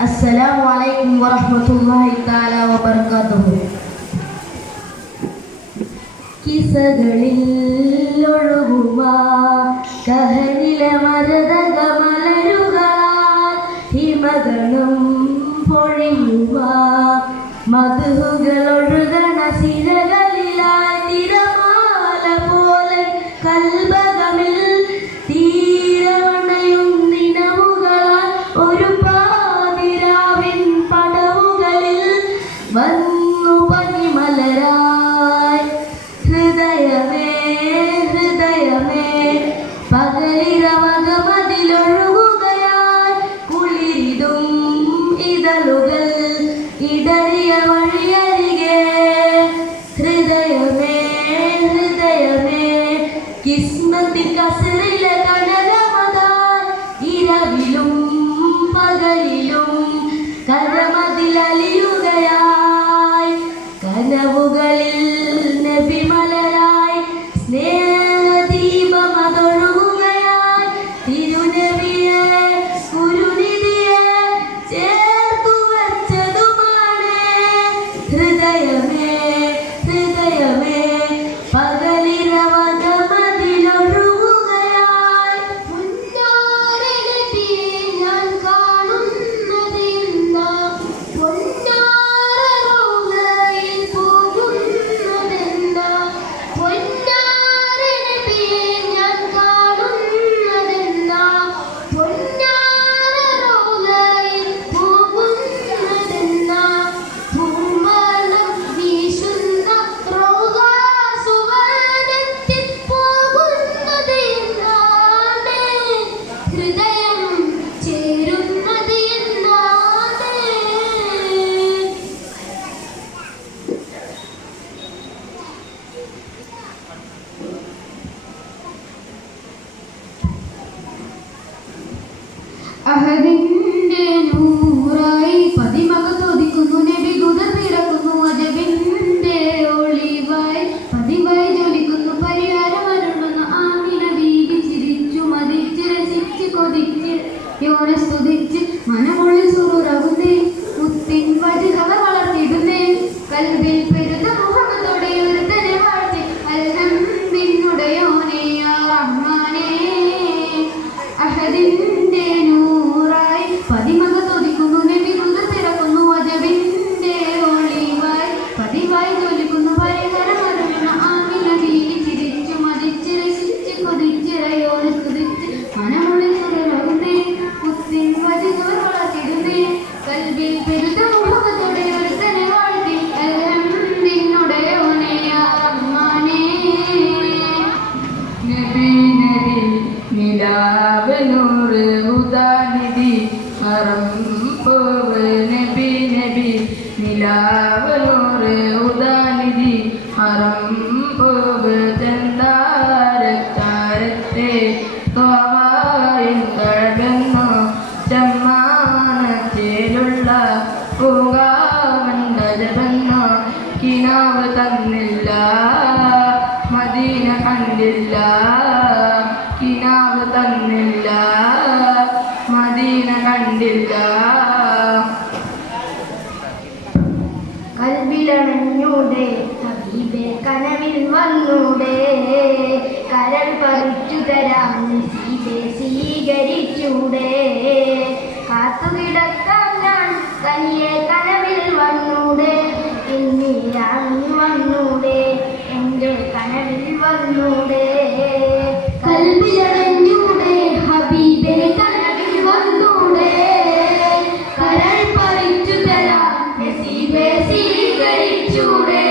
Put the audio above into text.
السلام عليكم ورحمة الله تعالى وبركاته. കിസകളിൽ ഒഴുകുമാ കഹനിലെ മരതകമലരുകളാൽ ഹിമഗണം പൊഴിയുമാ മധുകൾ ഒഴുകണ സിരകളിലായി തിരമാല പോലെ കൽബകമിൽ തീരവണയും നിലവുകളാൽ ഒരു പാതിരാവിൻ പടവുകളിൽ വന്നു പനിമലരായി ഹൃദയമേ ഹൃദയമേ പകലിരവകമതിലൊഴുകുകയാൽ കുളിരിടും ഇതളുകൾ ഇടറിയ വഴിയരികെ ഹൃദയമേ ഹൃദയമേ കിസ്മത്തി കസറിലെ കനകമതാൽ ഇരവിലും പകലിലും കരമതിലലിയുകയായി കനവുകളിൽ നബിമലരായി സ്നേഹദീപമതൊഴുകുകയായി തിരുനബിയെ കുരുനിധിയെ ചേർത്തു വച്ചതുമാണ് ഹൃദയമേ ഹൃദയമേ പകലിരവകമതിലൊഴുകുകയായി പൊന്നാരനബിയെ ഞാൻ കാണുന്നതെന്താ പൊന്നാരറൗളയിൽ പോകുന്നതെന്താ പൊന്നാരനബിയെ ഞാൻ കാണുന്നതെന്താ പൊന്നാരറൗളയിൽ പോകുന്നതെന്താ പൂമണം വീശുന്ന റൗള സുവനത്തിൽ പോകുന്നത് എന്നാണ് ഹൃദയം ചേരുന്നത് എന്നാണ് അഹദിന്റെ നൂറായി പതിമകത്തൊതിക്കുന്നു നബി കുതിർ പിറക്കുന്നു അജബിന്റെ ഒളിവായി പതിവായി ജ്വലിക്കുന്നു പരിഹാരമരുളുന്നു ആമിന ബീവി ചിരിച്ചു മതിച്ച് രസിച്ച് കൊതിച്ച് യോനെ സ്തുതിച്ച് മനമുള്ളിൽ സുറുറകുന്നേ മുത്തിൻ വജുകള വളർത്തിടുന്നേ കൽവിൽ പെരുത മുഹമ്മദോടെ ഒരുത്തനെ വാഴ്ത്തി അൽഹംദിനുടയോനെ യാ റഹ്മാനേ അഹദിന്റെ നൂറായി പതിമകത്തൊതിക്കുന്നു നബി കുതിർ തിറക്കുന്നു അജബിന്റെ ഒളിവായി പതിവായി ജ്വലിക്കുന്നു പരിഹാരമരുളുന്ന ആമിന ബീവി ചിരിച്ചു മതിച്ച് രസിച്ച് കൊതിച്ച് റയോനെ സ്തുതിച്ച് മനമുള്ളിൽ സുറുറകുന്നേ മുത്തിൻ വജുകൾ വളർത്തിടുന്നേ കൽവിൽ പെരുത മുഹമ്മദോടെ ഒരുത്തനെ വാഴ്ത്തി അൽഹംദിനുടയോനെ യാ റഹ്മാനേ നബി നബി നിലാവ് നൂറ് ഹുദാനിധി മറം പോവ് നബി നബി നിലാവ് നൂറ് ഹുദാനിധി മറം പോവ് ചന്ദാരത്താരത്തെ കോവായും കഴന്നു ചമ്മാനത്തിലുള്ള പൂകാവണ്ടജപന്നു കിനാവ് തന്നില്ല മദീന കണ്ടില്ല കിനാവ് തന്നില്ല മദീന കണ്ടില്ല കൽവിലണഞ്ഞൂടെ ഹബീബേ കനവിൽ വന്നൂടെ കരൾ പറിച്ചു തരാം നസീബേ സ്വീകരിച്ചൂടെ കാത്തുകിടക്കാൻ ഞാൻ കനിയെ കനവിൽ വന്നൂടെ എന്നിരാമി വന്നൂടെ എൻ്റെ കനവിൽ വന്നൂടെ കൽവിലണഞ്ഞൂടെ ഹബീബേ കനവിൽ വന്നൂടെ കരൾ പറിച്ചു തരാം നസീബേ സ്വീകരിച്ചൂടെ